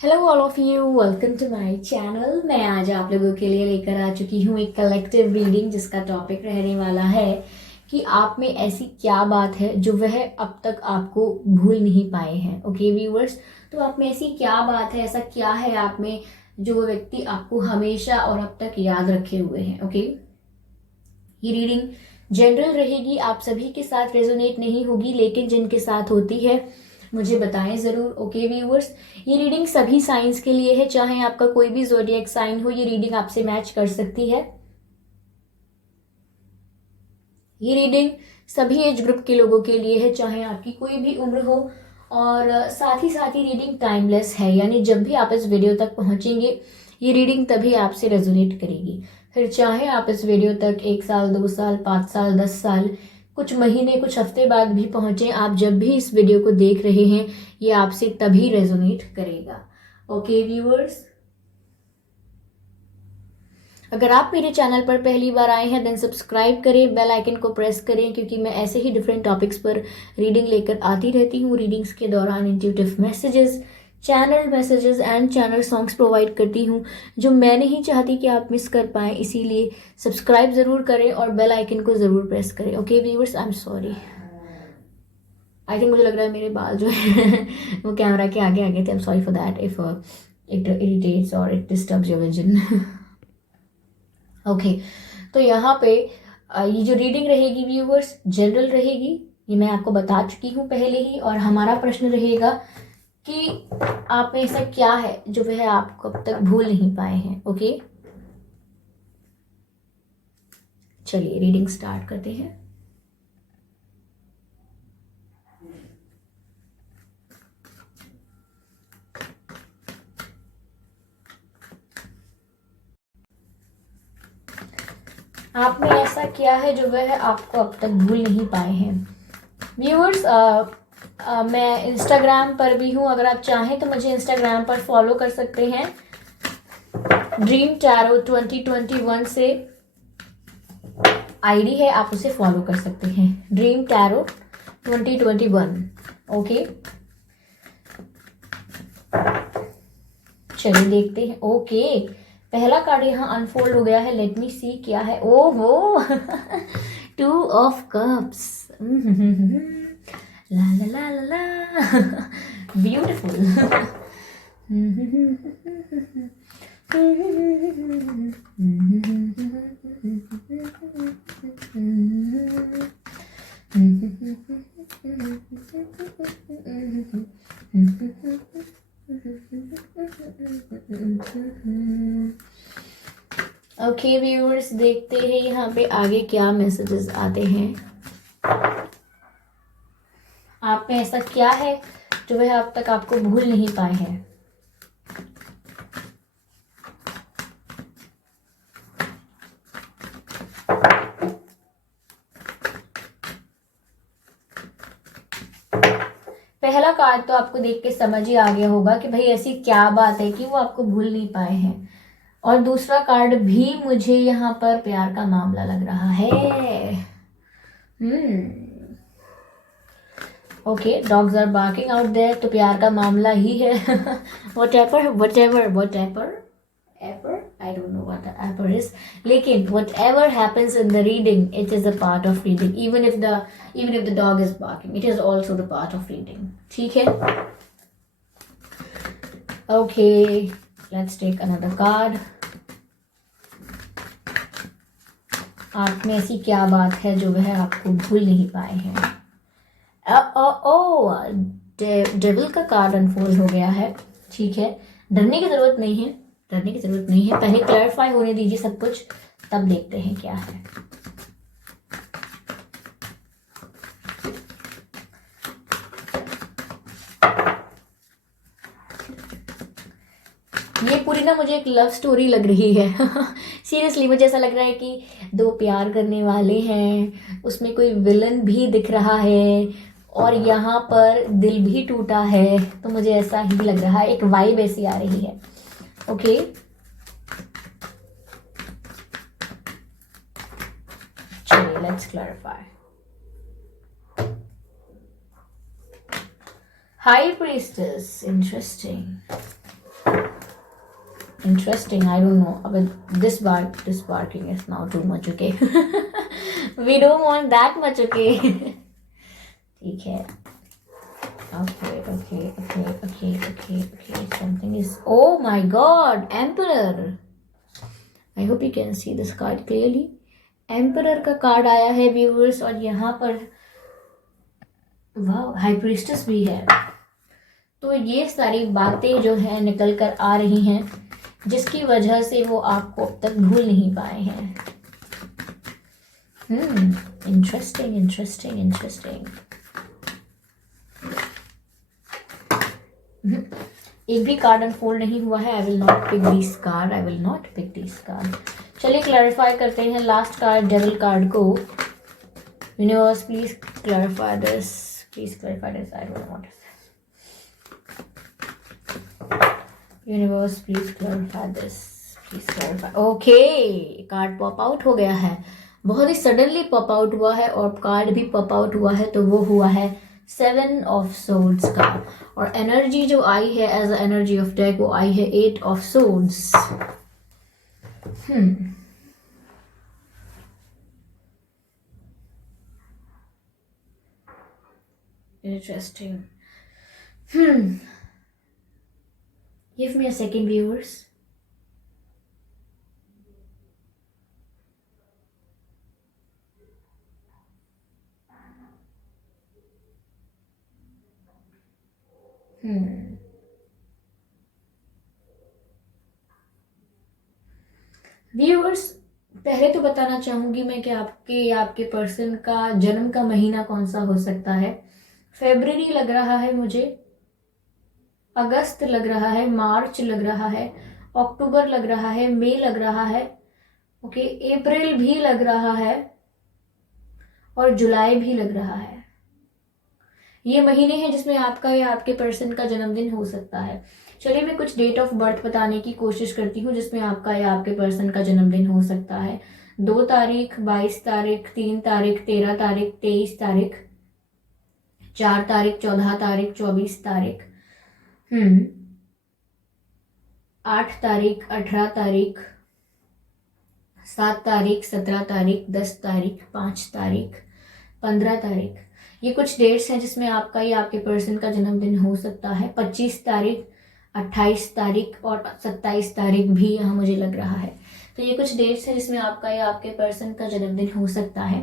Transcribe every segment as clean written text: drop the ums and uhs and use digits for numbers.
Hello all of you, welcome to my channel. मैं आज आप लोगों के लिए लेकर आ चुकी हूँ एक कलेक्टिव रीडिंग जिसका टॉपिक रहने वाला है कि आप में ऐसी क्या बात है जो वह अब तक आपको भूल नहीं पाए हैं। ओके व्यूअर्स, तो आप में ऐसी क्या बात है, ऐसा क्या है आप में जो वो व्यक्ति आपको हमेशा और अब तक याद रखे हुए हैं। ओके, ये रीडिंग जनरल रहेगी, आप सभी के साथ रेजोनेट नहीं होगी, लेकिन जिनके साथ होती है मुझे बताएं जरूर। ओके व्यूअर्स, ये रीडिंग सभी साइंस के लिए है, चाहे आपका कोई भी जोडिएक साइन हो, ये रीडिंग आपसे मैच कर सकती है। ये रीडिंग सभी एज ग्रुप के लोगों के लिए है, चाहे आपकी कोई भी उम्र हो। और साथ ही रीडिंग टाइमलेस है, यानी जब भी आप इस वीडियो तक पहुंचेंगे ये रीडिंग तभी आपसे रेजोनेट करेगी। फिर चाहे आप इस वीडियो तक 1 साल, 2 साल, 5 साल, 10 साल, कुछ महीने, कुछ हफ्ते बाद भी पहुंचे, आप जब भी इस वीडियो को देख रहे हैं ये आपसे तभी रेजोनेट करेगा। ओके व्यूअर्स, अगर आप मेरे चैनल पर पहली बार आए हैं देन सब्सक्राइब करें, बेल आइकन को प्रेस करें, क्योंकि मैं ऐसे ही डिफरेंट टॉपिक्स पर रीडिंग लेकर आती रहती हूँ। रीडिंग्स के दौरान intuitive messages, channel messages and channel songs provide करती हूँ जो मैं नहीं चाहती कि आप मिस कर पाएँ। इसीलिए सब्सक्राइब ज़रूर करें और बेल आइकन को ज़रूर प्रेस करें। Okay viewers, I am sorry, I think मुझे लग रहा है मेरे बाल जो है वो कैमरा के आगे आगे थे। I am sorry for that if it irritates और it disturbs your vision. Okay, तो यहाँ पे ये जो रीडिंग रहेगी व्यूअर्स जनरल रहेगी, ये मैं आपको बता चुकी हूँ पहले ही। और हमारा प्रश्न रहेगा कि आप में ऐसा क्या है जो वह आप अब तक भूल नहीं पाए हैं। ओके, चलिए रीडिंग स्टार्ट करते हैं। आप में ऐसा क्या है जो वह आपको अब तक भूल नहीं पाए हैं। व्यूअर्स, मैं इंस्टाग्राम पर भी हूँ, अगर आप चाहें तो मुझे इंस्टाग्राम पर फॉलो कर सकते हैं। ड्रीम टैरो 2021 से आईडी है, आप उसे फॉलो कर सकते हैं। Dream tarot 2021। ओके, चलिए देखते हैं। ओके, पहला कार्ड यहाँ अनफोल्ड हो गया है, लेट मी सी क्या है। ओहो टू ऑफ कप्स, ला ला ला ला ला, ब्यूटिफुल। ओके व्यूअर्स, देखते हैं यहाँ पे आगे क्या मैसेजेस आते हैं। आप में ऐसा क्या है जो वह अब तक आपको भूल नहीं पाए हैं। पहला कार्ड तो आपको देख के समझ ही आ गया होगा कि भाई ऐसी क्या बात है कि वो आपको भूल नहीं पाए हैं। और दूसरा कार्ड भी मुझे यहाँ पर प्यार का मामला लग रहा है। Okay, dogs are barking out there, तो प्यार का मामला ही है। whatever ever, I don't know what the ever is, लेकिन whatever happens in the reading, it is a part of reading. Even if the dog is barking, it is also the part of reading. ठीक है? Okay, let's take another card. आप में ऐसी क्या बात है जो वह आपको भूल नहीं पाए हैं। डेविल का कार्ड अनफोल्ड हो गया है। ठीक है, डरने की जरूरत नहीं है, डरने की जरूरत नहीं है, पहले क्लैरिफाई होने दीजिए सब कुछ, तब देखते हैं क्या है। ये पूरी ना मुझे एक लव स्टोरी लग रही है। सीरियसली मुझे ऐसा लग रहा है कि दो प्यार करने वाले हैं, उसमें कोई विलन भी दिख रहा है और यहाँ पर दिल भी टूटा है, तो मुझे ऐसा ही लग रहा है, एक वाइब ऐसी आ रही है। ओके, चलिए let's clarify. High priestess, interesting. Interesting. I don't know. But this barking is now too much. Okay. We don't want that much. Okay. ठीक है. Okay. Something is. Oh my God, Emperor. I hope you can see this card clearly. Emperor का card आया है viewers, और यहाँ पर वाह high priestess भी है. तो ये सारी बातें जो है निकल कर आ रही हैं, जिसकी वजह से वो आपको अब तक भूल नहीं पाए हैं. इंटरेस्टिंग. एक भी कार्ड अनफोल्ड नहीं हुआ है. I will not pick this card. चलिए क्लैरिफाई करते हैं लास्ट कार्ड, डेविल कार्ड को. Universe please clarify this. I don't want universe please clarify this. Okay, card pop out हो गया है. बहुत ही सडनली पॉप आउट हुआ है, और कार्ड भी पॉप आउट हुआ है. तो वो हुआ है 7 ऑफ सोर्ड्स का, और एनर्जी जो आई है एज एनर्जी ऑफ डेक वो आई है 8 of swords. Interesting. Give me a second, viewers. Viewers, पहले तो बताना चाहूंगी मैं कि आपके पर्सन का जन्म का महीना कौन सा हो सकता है. फरवरी लग रहा है मुझे, अगस्त लग रहा है, मार्च लग रहा है, अक्टूबर लग रहा है, मई लग रहा है, ओके, अप्रैल भी लग रहा है, और जुलाई भी लग रहा है. ये महीने हैं जिसमें आपका या आपके पर्सन का जन्मदिन हो सकता है. चलिए मैं कुछ डेट ऑफ बर्थ बताने की कोशिश करती हूँ जिसमें आपका या आपके पर्सन का जन्मदिन हो सकता है. 2 तारीख, 22 तारीख, 3 तारीख, 13 तारीख, 23 तारीख, 4 तारीख, 14 तारीख, 24 तारीख, 8 तारीख, 18 तारीख, 7 तारीख, 17 तारीख, 10 तारीख, 5 तारीख, 15 तारीख. ये कुछ डेट्स हैं जिसमें आपका या आपके पर्सन का जन्मदिन हो सकता है. 25 तारीख, 28 तारीख और 27 तारीख भी यहाँ मुझे लग रहा है. तो ये कुछ डेट्स हैं जिसमें आपका या आपके पर्सन का जन्मदिन हो सकता है.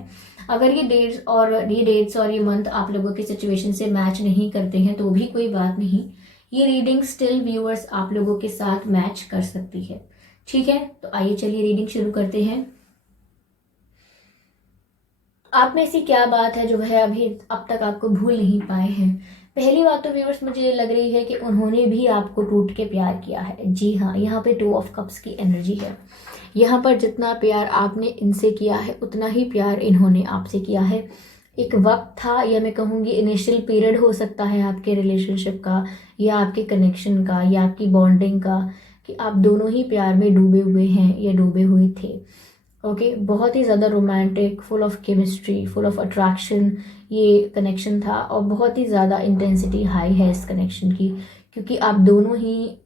अगर ये डेट्स और ये मंथ आप लोगों की सिचुएशन से मैच नहीं करते हैं तो भी कोई बात नहीं. ये रीडिंग स्टिल व्यूअर्स आप लोगों के साथ मैच कर सकती है. ठीक है, तो आइए चलिए रीडिंग शुरू करते हैं. आप में ऐसी क्या बात है जो वह अभी अब तक आपको भूल नहीं पाए हैं. पहली बात तो व्यूअर्स मुझे ये लग रही है कि उन्होंने भी आपको टूट के प्यार किया है. जी हाँ, यहाँ पे 2 ऑफ कप्स की एनर्जी है. यहाँ पर जितना प्यार आपने इनसे किया है उतना ही प्यार इन्होंने आपसे किया है. एक वक्त था, या मैं कहूँगी इनिशियल पीरियड हो सकता है आपके रिलेशनशिप का या आपके कनेक्शन का या आपकी बॉन्डिंग का, कि आप दोनों ही प्यार में डूबे हुए हैं या डूबे हुए थे. ओके, बहुत ही ज़्यादा romantic, full of chemistry, full of attraction ये कनेक्शन था, और बहुत ही ज़्यादा इंटेंसिटी हाई है इस कनेक्शन की, क्योंकि आप दोनों ही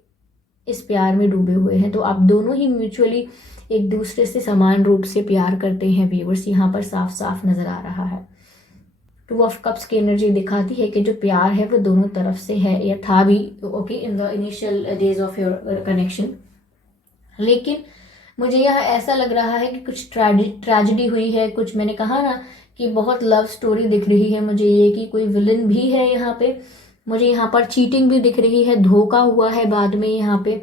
इस प्यार में डूबे हुए हैं. तो आप दोनों ही म्यूचुअली एक दूसरे से समान रूप से प्यार करते हैं. व्यूअर्स, यहाँ पर साफ साफ नज़र आ रहा है. 2 ऑफ कप्स की एनर्जी दिखाती है कि जो प्यार है वो दोनों तरफ से है, या था भी, okay, in the initial days of your connection. लेकिन मुझे यह ऐसा लग रहा है कि कुछ ट्रेजेडी हुई है. कुछ, मैंने कहा ना कि बहुत लव स्टोरी दिख रही है मुझे, ये कि कोई विलन भी है यहाँ पे. मुझे यहाँ पर चीटिंग भी दिख रही है, धोखा हुआ है बाद में, यहाँ पे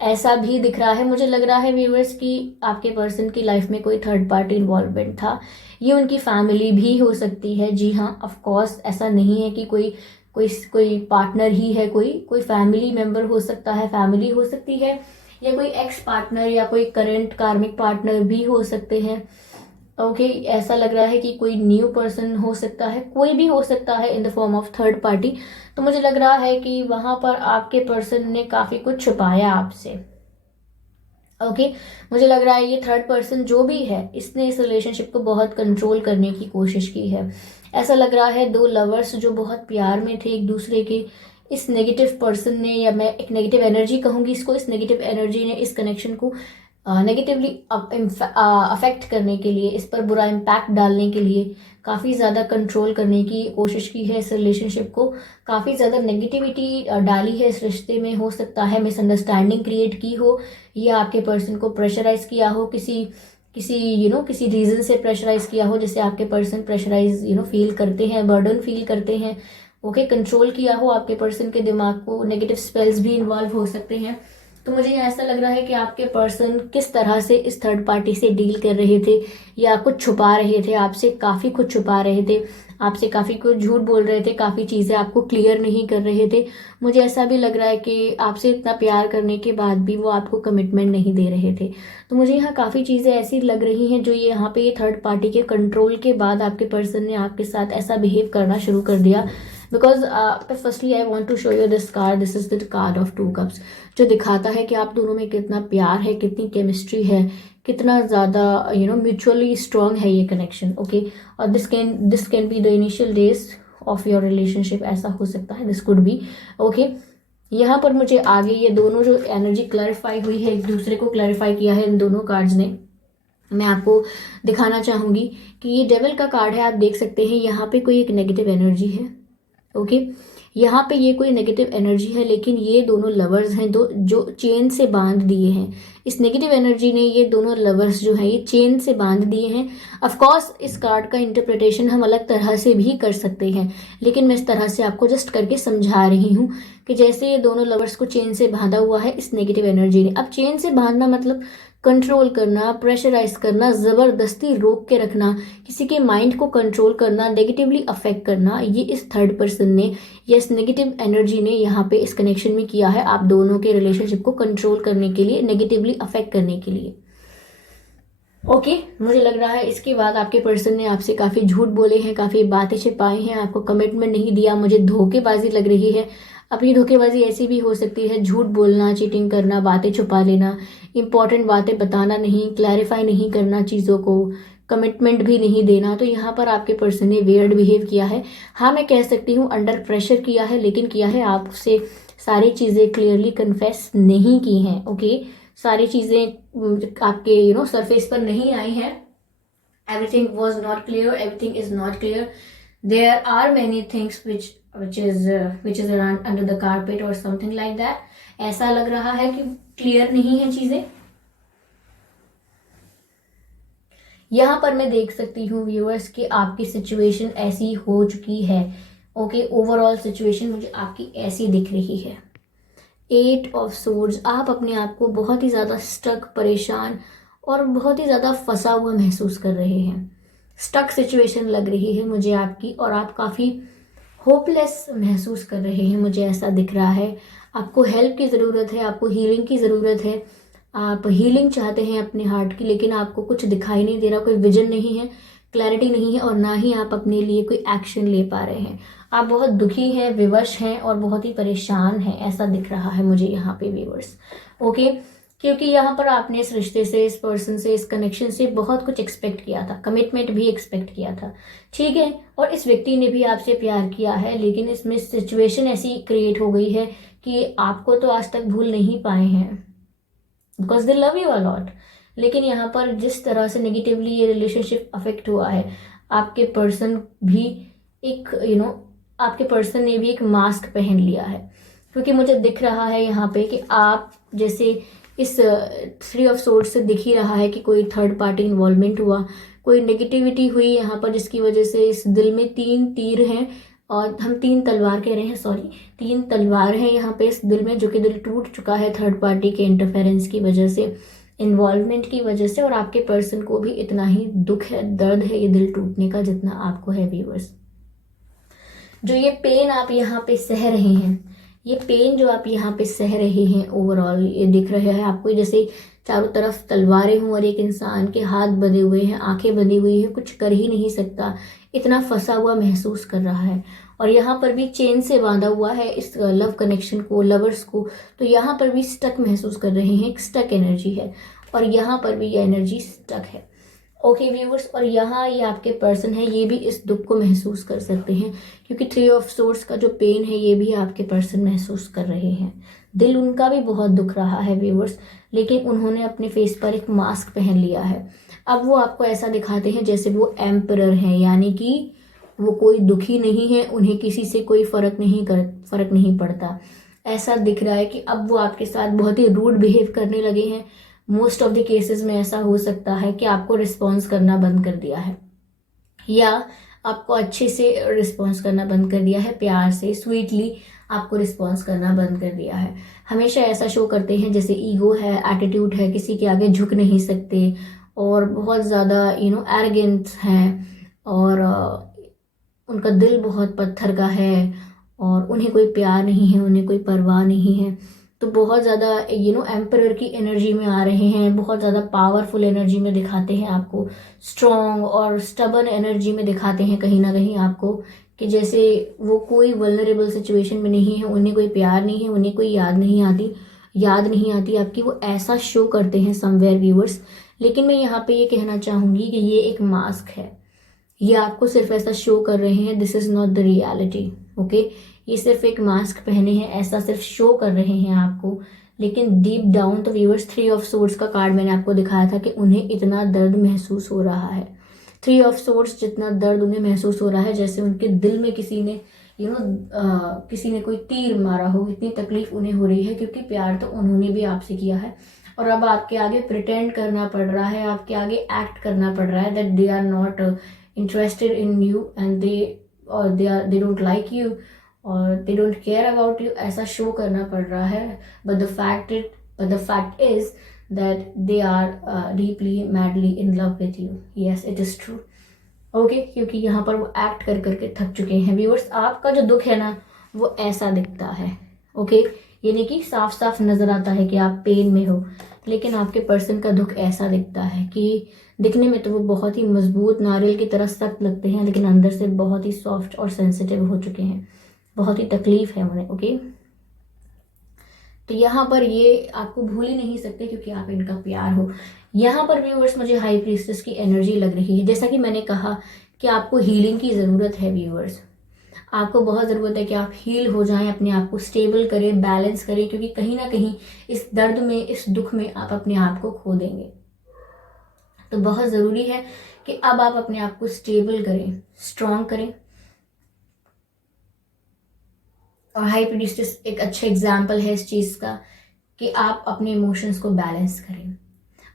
ऐसा भी दिख रहा है. मुझे लग रहा है व्यूअर्स कि आपके पर्सन की लाइफ में कोई थर्ड पार्टी इन्वॉल्वमेंट था. ये उनकी फैमिली भी हो सकती है. जी हाँ, ऑफ कोर्स, ऐसा नहीं है कि कोई पार्टनर ही है, कोई फैमिली मेम्बर हो सकता है, फैमिली हो सकती है, या कोई एक्स पार्टनर या कोई करंट कार्मिक पार्टनर भी हो सकते हैं. ओके, ऐसा लग रहा है कि कोई न्यू पर्सन हो सकता है, कोई भी हो सकता है in the form of third party. तो मुझे लग रहा है कि वहाँ पर आपके पर्सन ने काफ़ी कुछ छुपाया आपसे. ओके, मुझे लग रहा है ये थर्ड पर्सन जो भी है, इसने इस रिलेशनशिप को बहुत कंट्रोल करने की कोशिश की है. ऐसा लग रहा है 2 लवर्स जो बहुत प्यार में थे एक दूसरे के, इस नेगेटिव पर्सन ने, या मैं एक नेगेटिव एनर्जी कहूँगी इसको, इस नेगेटिव एनर्जी ने इस कनेक्शन को नेगेटिवली अफेक्ट करने के लिए, इस पर बुरा इम्पैक्ट डालने के लिए काफ़ी ज़्यादा कंट्रोल करने की कोशिश की है। इस रिलेशनशिप को काफ़ी ज़्यादा नेगेटिविटी डाली है इस रिश्ते में। हो सकता है मिसअंडरस्टैंडिंग क्रिएट की हो, या आपके पर्सन को प्रेशराइज किया हो, किसी किसी रीज़न से प्रेशराइज किया हो, जैसे आपके पर्सन प्रेशराइज फील करते हैं, बर्डन फील करते हैं। ओके, कंट्रोल किया हो आपके पर्सन के दिमाग को, नेगेटिव स्पेल्स भी इन्वॉल्व हो सकते हैं। तो मुझे ऐसा लग रहा है कि आपके पर्सन किस तरह से इस थर्ड पार्टी से डील कर रहे थे, या कुछ छुपा रहे थे, आपसे काफ़ी कुछ छुपा रहे थे, आपसे काफ़ी कुछ झूठ बोल रहे थे, काफ़ी चीज़ें आपको क्लियर नहीं कर रहे थे। मुझे ऐसा भी लग रहा है कि आपसे इतना प्यार करने के बाद भी वो आपको कमिटमेंट नहीं दे रहे थे। तो मुझे यहाँ काफ़ी चीज़ें ऐसी लग रही हैं जो ये यहाँ पे ये थर्ड पार्टी के कंट्रोल के बाद आपके पर्सन ने आपके साथ ऐसा बिहेव करना शुरू कर दिया। Because firstly I want to show you this card, this is the card of 2 cups, जो दिखाता है कि आप दोनों में कितना प्यार है, कितनी केमिस्ट्री है, कितना ज़्यादा म्यूचुअली स्ट्रॉन्ग है ये कनेक्शन। ओके, और this can be the initial days of your relationship, ऐसा हो सकता है, दिस कुड बी। ओके, यहाँ पर मुझे आगे ये दोनों जो एनर्जी क्लैरिफाई हुई है, एक दूसरे को क्लैरिफाई किया है इन दोनों कार्ड्स ने। मैं आपको दिखाना चाहूँगी कि ये डेविल का कार्ड है, आप देख सकते हैं यहाँ पे कोई एक नेगेटिव एनर्जी है। ओके, यहाँ पे ये कोई नेगेटिव एनर्जी है, लेकिन ये दोनों लवर्स हैं जो चेन से बांध दिए हैं। इस नेगेटिव एनर्जी ने ये दोनों लवर्स जो हैं ये चेन से बांध दिए हैं। ऑफ कोर्स इस कार्ड का इंटरप्रिटेशन हम अलग तरह से भी कर सकते हैं, लेकिन मैं इस तरह से आपको जस्ट करके समझा रही हूँ कि जैसे ये दोनों लवर्स को चेन से बांधा हुआ है इस नेगेटिव एनर्जी ने। अब चेन से बांधना मतलब कंट्रोल करना, प्रेशराइज करना, ज़बरदस्ती रोक के रखना, किसी के माइंड को कंट्रोल करना, नेगेटिवली अफेक्ट करना, ये इस थर्ड पर्सन ने या इस नेगेटिव एनर्जी ने यहाँ पे इस कनेक्शन में किया है, आप दोनों के रिलेशनशिप को कंट्रोल करने के लिए, नेगेटिवली अफेक्ट करने के लिए। ओके, मुझे लग रहा है इसके बाद आपके पर्सन ने आपसे काफ़ी झूठ बोले हैं, काफ़ी बातें छिपाई हैं, आपको कमिटमेंट नहीं दिया। मुझे धोखेबाजी लग रही है। अब ये धोखेबाजी ऐसी भी हो सकती है, झूठ बोलना, चीटिंग करना, बातें छुपा लेना, इंपॉर्टेंट बातें बताना नहीं, क्लैरिफाई नहीं करना चीज़ों को, कमिटमेंट भी नहीं देना। तो यहाँ पर आपके पर्सन ने वियर्ड बिहेव किया है। हाँ, मैं कह सकती हूँ अंडर प्रेशर किया है, लेकिन किया है आपसे सारी चीज़ें क्लियरली कन्फेस नहीं की हैं। ओके, सारी चीज़ें आपके सरफेस पर नहीं आई हैं। Everything was not clear, everything is not clear. There are many things which is around under the carpet or something like that. ऐसा लग रहा है कि क्लियर नहीं है चीजें। यहाँ पर मैं देख सकती हूँ व्यूअर्स कि आपकी सिचुएशन ऐसी हो चुकी है। ओके, ओवरऑल सिचुएशन मुझे आपकी ऐसी दिख रही है। 8 ऑफ सोर्ड्स, आप अपने आप को बहुत ही ज़्यादा स्टक, परेशान और बहुत ही ज़्यादा फंसा हुआ महसूस कर रहे हैं। स्टक सिचुएशन लग रही है मुझे आपकी, और आप काफ़ी होपलेस महसूस कर रहे हैं, मुझे ऐसा दिख रहा है। आपको हेल्प की ज़रूरत है, आपको हीलिंग की ज़रूरत है। आप हीलिंग चाहते हैं अपने हार्ट की, लेकिन आपको कुछ दिखाई नहीं दे रहा, कोई विजन नहीं है, क्लैरिटी नहीं है, और ना ही आप अपने लिए कोई एक्शन ले पा रहे हैं। आप बहुत दुखी हैं, विवश हैं और बहुत ही परेशान हैं, ऐसा दिख रहा है मुझे यहाँ पे व्यूअर्स। ओके, क्योंकि यहाँ पर आपने इस रिश्ते से, इस पर्सन से, इस कनेक्शन से बहुत कुछ एक्सपेक्ट किया था, कमिटमेंट भी एक्सपेक्ट किया था, ठीक है, और इस व्यक्ति ने भी आपसे प्यार किया है, लेकिन इसमें सिचुएशन ऐसी क्रिएट हो गई है कि आपको तो आज तक भूल नहीं पाए हैं, because they love you a lot. लेकिन यहाँ पर जिस तरह से नेगेटिवली ये रिलेशनशिप अफेक्ट हुआ है, आपके पर्सन भी एक आपके पर्सन ने भी एक मास्क पहन लिया है, क्योंकि मुझे दिख रहा है यहाँ पे कि आप जैसे इस 3 ऑफ सोर्ड्स से दिख ही रहा है कि कोई थर्ड पार्टी इन्वॉल्वमेंट हुआ, कोई नेगेटिविटी हुई यहाँ पर, जिसकी वजह से इस दिल में 3 तीर हैं, और हम 3 तलवार कह रहे हैं, सॉरी 3 तलवार हैं यहाँ पे इस दिल में, जो कि दिल टूट चुका है थर्ड पार्टी के इंटरफेरेंस की वजह से, इन्वॉल्वमेंट की वजह से। और आपके पर्सन को भी इतना ही दुख है, दर्द है ये दिल टूटने का, जितना आपको है व्यूअर्स। जो ये पेन आप यहाँ पे सह रहे हैं, ये पेन जो आप यहाँ पे सह रहे हैं, ओवरऑल ये दिख रहा है आपको जैसे चारों तरफ तलवारें हों और एक इंसान के हाथ बंधे हुए हैं, आंखें बंधी हुई है, कुछ कर ही नहीं सकता, इतना फंसा हुआ महसूस कर रहा है। और यहाँ पर भी चेन से बांधा हुआ है इस लव कनेक्शन को, लवर्स को, तो यहाँ पर भी स्टक महसूस कर रहे हैं, एक स्टक एनर्जी है, और यहाँ पर भी ये एनर्जी स्टक है। ओके व्यूवर्स, और यहाँ ये आपके पर्सन है, ये भी इस दुख को महसूस कर सकते हैं, क्योंकि 3 ऑफ सोर्ड्स का जो पेन है ये भी आपके पर्सन महसूस कर रहे हैं। दिल उनका भी बहुत दुख रहा है व्यूवर्स, लेकिन उन्होंने अपने फेस पर एक मास्क पहन लिया है। अब वो आपको ऐसा दिखाते हैं जैसे वो एम्परर हैं, यानी कि वो कोई दुखी नहीं है, उन्हें किसी से कोई फर्क नहीं पड़ता। ऐसा दिख रहा है कि अब वो आपके साथ बहुत ही रूड बिहेव करने लगे हैं। मोस्ट ऑफ द केसेस में ऐसा हो सकता है कि आपको रिस्पॉन्स करना बंद कर दिया है, या आपको अच्छे से रिस्पॉन्स करना बंद कर दिया है, प्यार से स्वीटली आपको रिस्पॉन्स करना बंद कर दिया है। हमेशा ऐसा शो करते हैं जैसे ईगो है, एटीट्यूड है, किसी के आगे झुक नहीं सकते, और बहुत ज़्यादा एरोगेंट हैं, और उनका दिल बहुत पत्थर का है, और उन्हें कोई प्यार नहीं है, उन्हें कोई परवाह नहीं है। तो बहुत ज़्यादा एम्परर की एनर्जी में आ रहे हैं, बहुत ज़्यादा पावरफुल एनर्जी में दिखाते हैं आपको, स्ट्रॉन्ग और स्टबर्न एनर्जी में दिखाते हैं कहीं ना कहीं आपको, कि जैसे वो कोई वल्नरेबल सिचुएशन में नहीं है, उन्हें कोई प्यार नहीं है, उन्हें कोई याद नहीं आती आपकी, वो ऐसा शो करते हैं समवेयर व्यूअर्स। लेकिन मैं यहाँ पे ये कहना चाहूँगी कि ये एक मास्क है, ये आपको सिर्फ ऐसा शो कर रहे हैं, this is not the reality. Okay, ये सिर्फ एक मास्क पहने हैं, ऐसा सिर्फ शो कर रहे हैं आपको, लेकिन डीप डाउन तो व्यूअर्स 3 ऑफ सोर्ड्स का कार्ड मैंने आपको दिखाया था कि उन्हें इतना दर्द महसूस हो रहा है। 3 ऑफ सोर्ड्स जितना दर्द उन्हें महसूस हो रहा है, जैसे उनके दिल में किसी ने किसी ने कोई तीर मारा हो, इतनी तकलीफ उन्हें हो रही है, क्योंकि प्यार तो उन्होंने भी आपसे किया है, और अब आपके आगे प्रिटेंड करना पड़ रहा है, आपके आगे एक्ट करना पड़ रहा है that they are not interested in you, and they don't like you, or they don't care about you, ऐसा शो करना पड़ रहा है। but the fact is that they are deeply madly in love with you. yes, it is true. Okay, क्योंकि यहाँ पर वो act कर करके थक चुके हैं व्यूअर्स। आपका जो दुख है ना, वो ऐसा दिखता है। ओके, ये नहीं कि साफ साफ नजर आता है कि आप पेन में हो, लेकिन आपके पर्सन का दुख ऐसा दिखता है कि दिखने में तो वो बहुत ही मजबूत नारियल की तरह सख्त लगते हैं, लेकिन अंदर से बहुत ही सॉफ्ट और सेंसिटिव हो चुके हैं, बहुत ही तकलीफ है उन्हें। ओके, तो यहाँ पर ये आपको भूल ही नहीं सकते, क्योंकि आप इनका प्यार हो। यहाँ पर व्यूअर्स मुझे हाई प्रीस्टेस की एनर्जी लग रही है, जैसा कि मैंने कहा कि आपको हीलिंग की ज़रूरत है व्यूअर्स, आपको बहुत ज़रूरत है कि आप हील हो जाएं, अपने आप को स्टेबल करें, बैलेंस करें, क्योंकि कहीं ना कहीं इस दर्द में, इस दुख में आप अपने आप को खो देंगे। तो बहुत ज़रूरी है कि अब आप अपने आप को स्टेबल करें, स्ट्रॉन्ग करें। और हाई प्रीस्टेस एक अच्छा एग्जाम्पल है इस चीज़ का, कि आप अपने इमोशंस को बैलेंस करें,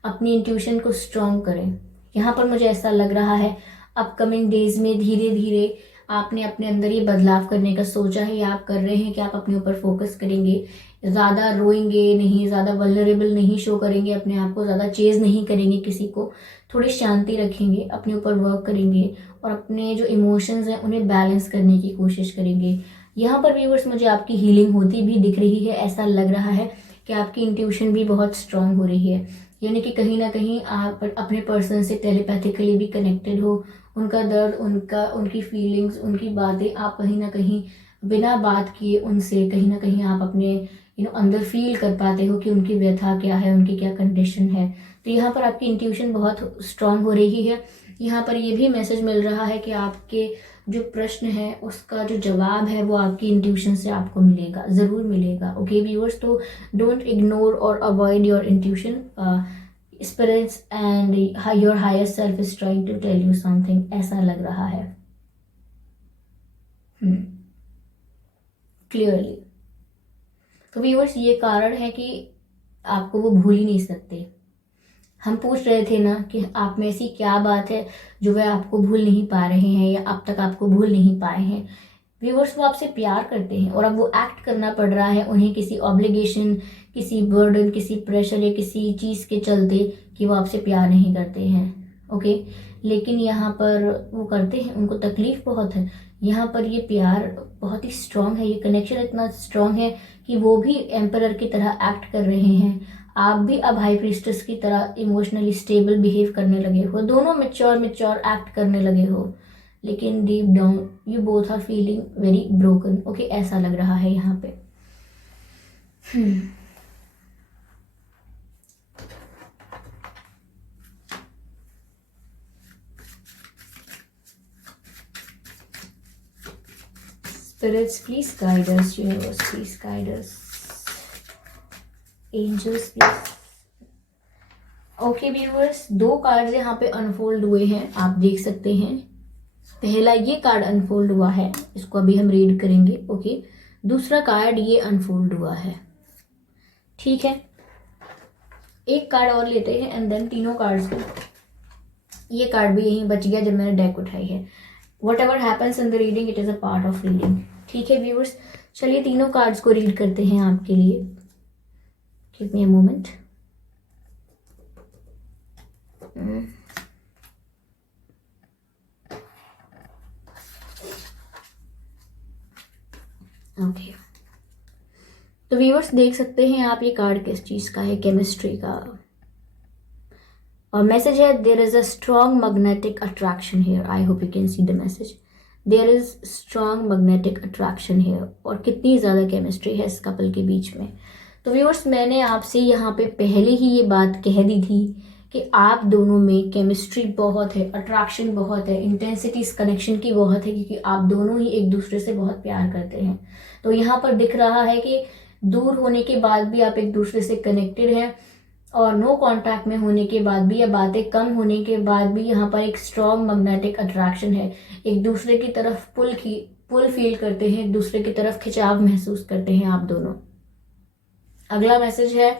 अपनी इंट्यूशन को स्ट्रॉन्ग करें। यहाँ पर मुझे ऐसा लग रहा है अपकमिंग डेज में धीरे धीरे आपने अपने अंदर ये बदलाव करने का सोचा है, या आप कर रहे हैं कि आप अपने ऊपर फोकस करेंगे, ज़्यादा रोएंगे नहीं, ज़्यादा वल्नरेबल नहीं शो करेंगे अपने आप को, ज़्यादा चेज़ नहीं करेंगे किसी को, थोड़ी शांति रखेंगे, अपने ऊपर वर्क करेंगे, और अपने जो इमोशंस हैं उन्हें बैलेंस करने की कोशिश करेंगे। यहाँ पर व्यूअर्स मुझे आपकी हीलिंग होती भी दिख रही है, ऐसा लग रहा है कि आपकी इंट्यूशन भी बहुत स्ट्रांग हो रही है, यानी कि कहीं ना कहीं आप अपने पर्सन से टेलीपैथिकली भी कनेक्टेड हो, उनका दर्द, उनकी फीलिंग्स, उनकी बातें आप कहीं ना कहीं बिना बात किए उनसे कहीं ना कहीं आप अपने अंदर फील कर पाते हो कि उनकी व्यथा क्या है, उनकी क्या कंडीशन है। तो यहाँ पर आपकी इंट्यूशन बहुत स्ट्रांग हो रही है। यहाँ पर ये भी मैसेज मिल रहा है कि आपके जो प्रश्न है उसका जो जवाब है वो आपकी इंट्यूशन से आपको मिलेगा, ज़रूर मिलेगा। ओके व्यूअर्स, तो डोंट इग्नोर और avoid your intuition, spirits and your higher self is trying to tell you something, ऐसा लग रहा है क्लियरली। तो व्यूअर्स, ये कारण है कि आपको वो भूल ही नहीं सकते। हम पूछ रहे थे ना कि आप में ऐसी क्या बात है जो वह आपको भूल नहीं पा रहे हैं, या अब तक आपको भूल नहीं पाए हैं। व्यूअर्स, वो आपसे प्यार करते हैं, और अब वो एक्ट करना पड़ रहा है उन्हें किसी ऑब्लिगेशन, किसी बर्डन, किसी प्रेशर या किसी चीज़ के चलते, कि वो आपसे प्यार नहीं करते हैं। ओके, लेकिन यहाँ पर वो करते हैं, उनको तकलीफ बहुत है। यहाँ पर ये प्यार बहुत ही स्ट्रांग है, ये कनेक्शन इतना स्ट्रांग है कि वो भी एम्परर की तरह एक्ट कर रहे हैं, आप भी अब हाई प्रीस्टेस की तरह इमोशनली स्टेबल बिहेव करने लगे हो, दोनों मेच्योर एक्ट करने लगे हो, लेकिन deep down you both are feeling very broken. Okay, ऐसा लग रहा है यहाँ पे। Spirits, please guide us. Universe, please guide us. Angels, please. Okay viewers, 2 cards यहाँ पे अनफोल्ड हुए हैं, आप देख सकते हैं। पहला ये कार्ड अनफोल्ड हुआ है, इसको अभी हम रीड करेंगे। ओके, दूसरा कार्ड ये अनफोल्ड हुआ है, ठीक है। एक कार्ड और लेते हैं एंड देन तीनों कार्ड्स को। ये कार्ड भी यहीं बच गया जब मैंने डेक उठाई है। What ever happens in the reading, it is a part of reading, ठीक है व्यूअर्स। चलिए तीनों कार्ड्स को रीड करते हैं आपके लिए। Give me a moment. Okay, तो व्यूअर्स देख सकते हैं आप ये कार्ड किस चीज़ का है, केमिस्ट्री का। और मैसेज है, there is a strong magnetic attraction here. I hope you can see the message. There is strong magnetic attraction here. और कितनी ज़्यादा केमिस्ट्री है इस कपल के बीच में। तो व्यूअर्स मैंने आपसे यहाँ पे पहले ही ये बात कह दी थी कि आप दोनों में केमिस्ट्री बहुत है, अट्रैक्शन बहुत है, इंटेंसिटी इस कनेक्शन की बहुत है, क्योंकि आप दोनों ही एक दूसरे से बहुत प्यार करते हैं। तो यहाँ पर दिख रहा है कि दूर होने के बाद भी आप एक दूसरे से कनेक्टेड हैं, और नो कांटेक्ट में होने के बाद भी या बातें कम होने के बाद भी यहाँ पर एक स्ट्रॉन्ग मैग्नेटिक अट्रैक्शन है। एक दूसरे की तरफ पुल फील करते हैं, एक दूसरे की तरफ खिंचाव महसूस करते हैं आप दोनों। अगला मैसेज है,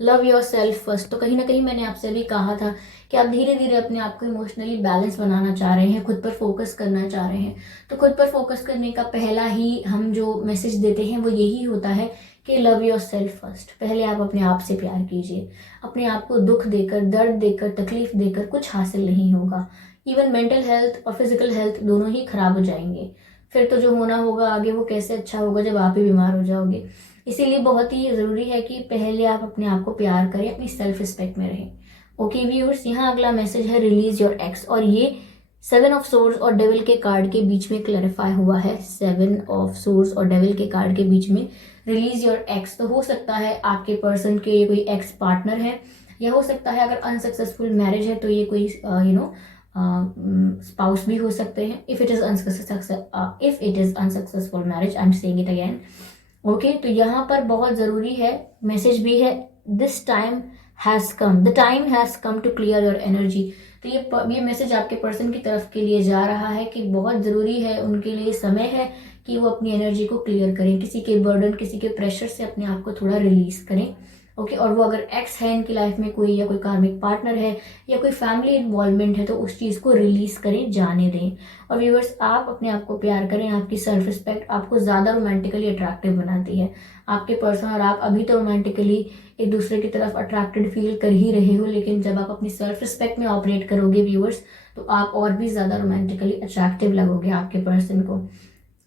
लव योर सेल्फ फर्स्ट। तो कहीं ना कहीं मैंने आपसे भी कहा था कि आप धीरे धीरे अपने आप को इमोशनली बैलेंस बनाना चाह रहे हैं, खुद पर फोकस करना चाह रहे हैं। तो खुद पर फोकस करने का पहला ही हम जो मैसेज देते हैं वो यही होता है कि लव योर सेल्फ फर्स्ट। पहले आप अपने आप से प्यार कीजिए। अपने आप को दुख देकर, दर्द देकर, तकलीफ देकर कुछ हासिल नहीं होगा। इवन मेंटल हेल्थ और फिजिकल हेल्थ दोनों ही खराब हो जाएंगे। फिर तो जो होना होगा आगे वो कैसे अच्छा होगा जब आप ही बीमार हो जाओगे। इसीलिए बहुत ही ज़रूरी है कि पहले आप अपने आप को प्यार करें, अपनी सेल्फ रिस्पेक्ट में रहें। ओके व्यूअर्स, यहाँ अगला मैसेज है, रिलीज योर एक्स। और ये 7 ऑफ सोर्ड्स और डेविल के कार्ड के बीच में क्लैरिफाई हुआ है। 7 ऑफ सोर्ड्स और डेविल के कार्ड के बीच में रिलीज योर एक्स। तो हो सकता है आपके पर्सन के ये कोई एक्स पार्टनर है, या हो सकता है अगर अनसक्सेसफुल मैरिज है तो ये कोई स्पाउस भी हो सकते हैं। If it is unsuccessful marriage, I am saying it again. Okay, तो यहाँ पर बहुत ज़रूरी है, मैसेज भी है, this time has come, the time has come to clear your energy. तो ये मैसेज आपके पर्सन की तरफ के लिए जा रहा है कि बहुत ज़रूरी है, उनके लिए समय है कि वो अपनी एनर्जी को क्लियर करें, किसी के बर्डन, किसी के प्रेशर से अपने आप को थोड़ा रिलीज करें। ओके, और वो अगर एक्स है इनकी लाइफ में कोई, या कोई कार्मिक पार्टनर है, या कोई फैमिली इन्वॉल्वमेंट है, तो उस चीज़ को रिलीज करें, जाने दें। और व्यूअर्स, आप अपने आप को प्यार करें। आपकी सेल्फ रिस्पेक्ट आपको ज़्यादा रोमांटिकली अट्रैक्टिव बनाती है। आपके पर्सन और आप अभी तो रोमांटिकली एक दूसरे की तरफ अट्रैक्टेड फील कर ही रहे हो, लेकिन जब आप अपनी सेल्फ रिस्पेक्ट में ऑपरेट करोगे व्यूअर्स, तो आप और भी ज़्यादा रोमांटिकली अट्रैक्टिव लगोगे आपके पर्सन को।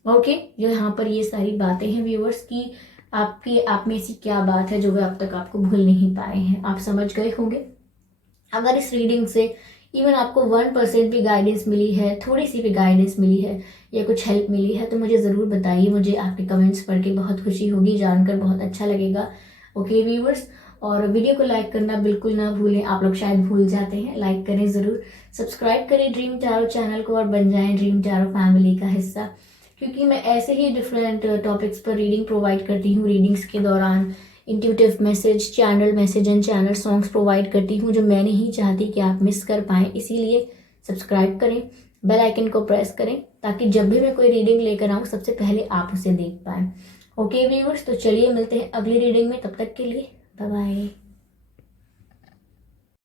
ओके, जो यहाँ पर ये सारी बातें हैं व्यूअर्स की आप में ऐसी क्या बात है जो वे अब तक आपको भूल नहीं पाए हैं, आप समझ गए होंगे। अगर इस रीडिंग से इवन आपको 1% भी गाइडेंस मिली है, थोड़ी सी भी गाइडेंस मिली है, या कुछ हेल्प मिली है, तो मुझे ज़रूर बताइए। मुझे आपके कमेंट्स पढ़ के बहुत खुशी होगी, जानकर बहुत अच्छा लगेगा। ओके व्यूअर्स, और वीडियो को लाइक करना बिल्कुल ना भूलें। आप लोग शायद भूल जाते हैं, लाइक करें ज़रूर, सब्सक्राइब करें ड्रीम टैरो चैनल को और बन जाएं ड्रीम टैरो फैमिली का हिस्सा, क्योंकि मैं ऐसे ही डिफरेंट टॉपिक्स पर रीडिंग प्रोवाइड करती हूँ। रीडिंग्स के दौरान intuitive message, channel message and channel songs provide करती हूँ, जो मैं नहीं चाहती कि आप मिस कर पाएँ। इसीलिए सब्सक्राइब करें, बेल आइकन को प्रेस करें, ताकि जब भी मैं कोई रीडिंग लेकर आऊँ सबसे पहले आप उसे देख पाएँ। ओके व्यूअर्स, तो चलिए मिलते हैं अगली रीडिंग में। तब तक के लिए बाय बाय।